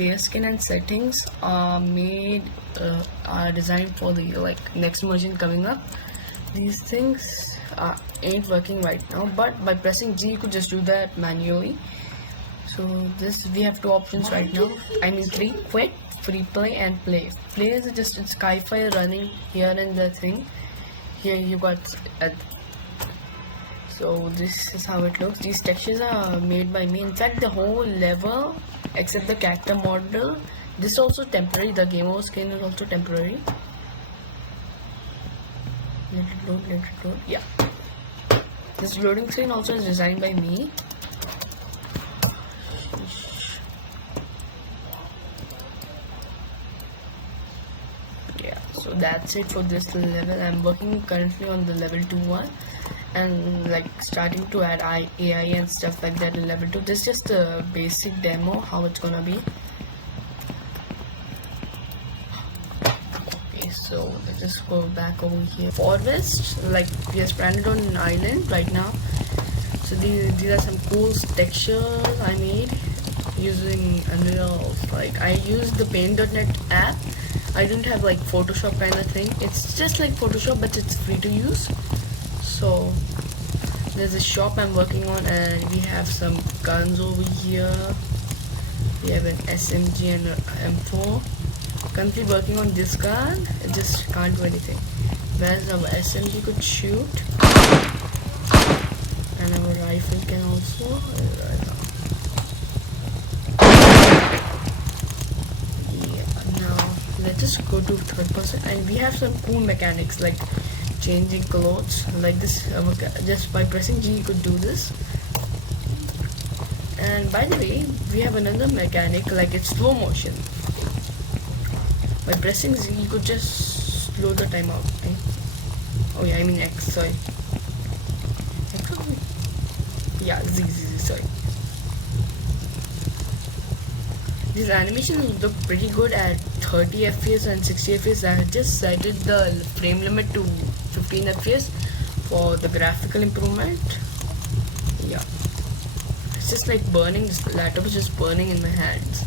player skin and settings are designed for the next version coming up. These things ain't working right now, but by pressing G you could just do that manually. So we have two options right now. I mean three: quit, free play, and play. Play is just sci-fi running here and the thing. Here you got so this is how it looks. These textures are made by me. In fact, the whole level except the character model, this is also temporary. The game over skin is also temporary. Let it load. Yeah, this loading screen also is designed by me. Yeah, so that's it for this level. I'm working currently on the level 2 one, and starting to add AI and stuff like that in level 2. This is just a basic demo how it's gonna be. Okay, so let's just go back over here. Forest, we are stranded on an island right now. So these are some cool textures I made using Unreal. I used the paint.net app. I don't have Photoshop kind of thing. It's just like Photoshop, but it's free to use. So there's a shop I'm working on, and we have some guns over here. We have an SMG and an M4. Currently working on this gun. It just can't do anything. Whereas our SMG could shoot, and our rifle can also. Let's just go to third person, and we have some cool mechanics like changing clothes like this. Just by pressing G you could do this. And by the way, we have another mechanic, it's slow motion. By pressing Z you could just slow the time out, right? Oh yeah, I mean X, sorry. Yeah, Z, sorry. These animations look pretty good at 30 FPS and 60 FPS. I just set the frame limit to 15 FPS for the graphical improvement. Yeah, it's just like burning. This laptop is just burning in my hands.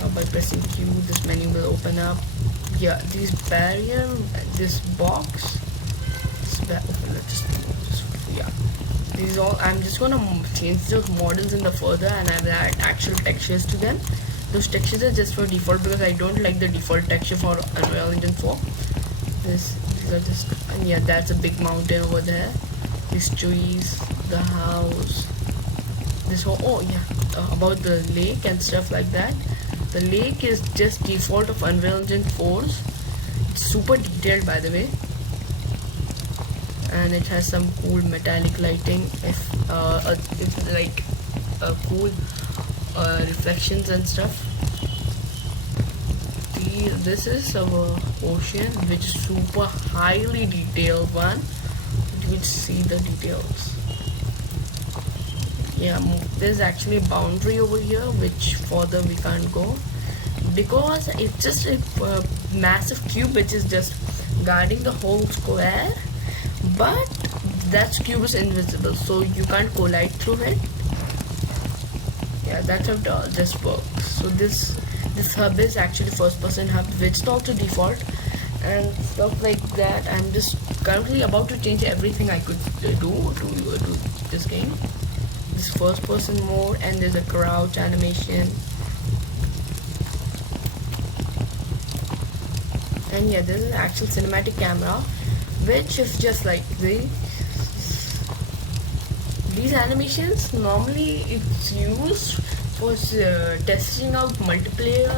Now by pressing Q, this menu will open up. Yeah, this barrier, this box. These all, I'm just gonna change those models in the further, and I will add actual textures to them. Those textures are just for default because I don't like the default texture for Unreal Engine 4. These are just, and yeah, that's a big mountain over there. These trees, the house, this whole, oh yeah, about the lake and stuff like that. The lake is just default of Unreal Engine 4's. It's super detailed, by the way. And it has some cool metallic lighting, it's like cool reflections and stuff. This is our ocean, which is super highly detailed one. You can see the details. Yeah, there's actually a boundary over here which further we can't go because it's just a massive cube which is just guarding the whole square. But that cube is invisible, so you can't collide through it. Yeah, that's how it just works. So this hub is actually first person hub, which is also default and stuff like that. I'm just currently about to change everything I could do to this game. This first person mode, and there's a crouch animation. And yeah, there's an actual cinematic camera, which is just like these animations. Normally it's used for testing out multiplayer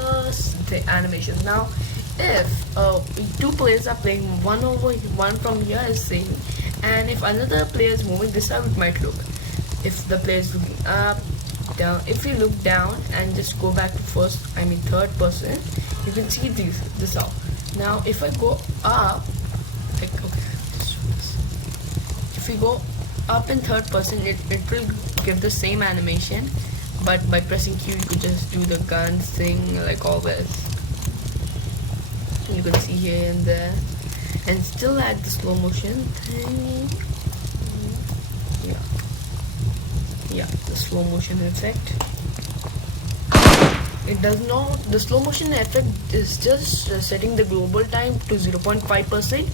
animations. Now if two players are playing, one from here is same, and if another player is moving, this is how it might look. If the player is looking up, down, if you look down and just go back to third person, you can see this out. Now if I go up, if we go up in third person, it will give the same animation, but by pressing Q you could just do the gun thing like always. You can see here and there, and still add the slow motion thing. slow motion effect. It does not, the slow motion effect is just setting the global time to 0.5%,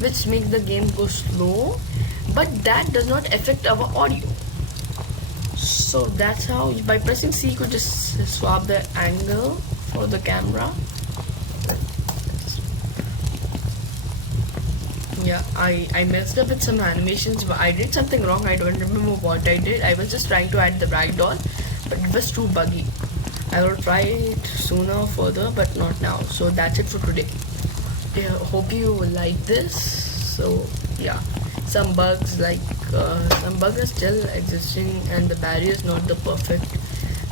which makes the game go slow, but that does not affect our audio. So that's how, by pressing C, you could just swap the angle for the camera. Yeah, I messed up with some animations, but I did something wrong. I don't remember what I did. I was just trying to add the ragdoll, but it was too buggy. I will try it sooner further, but not now. So that's it for today. Yeah, hope you like this. So yeah, some bugs are still existing, and the barrier is not the perfect,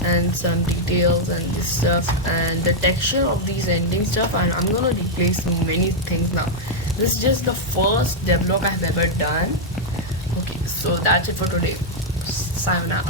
and some details and this stuff, and the texture of these ending stuff, and I'm gonna replace many things now. This is just the first devlog I have ever done. Okay, so that's it for today. Sayonara.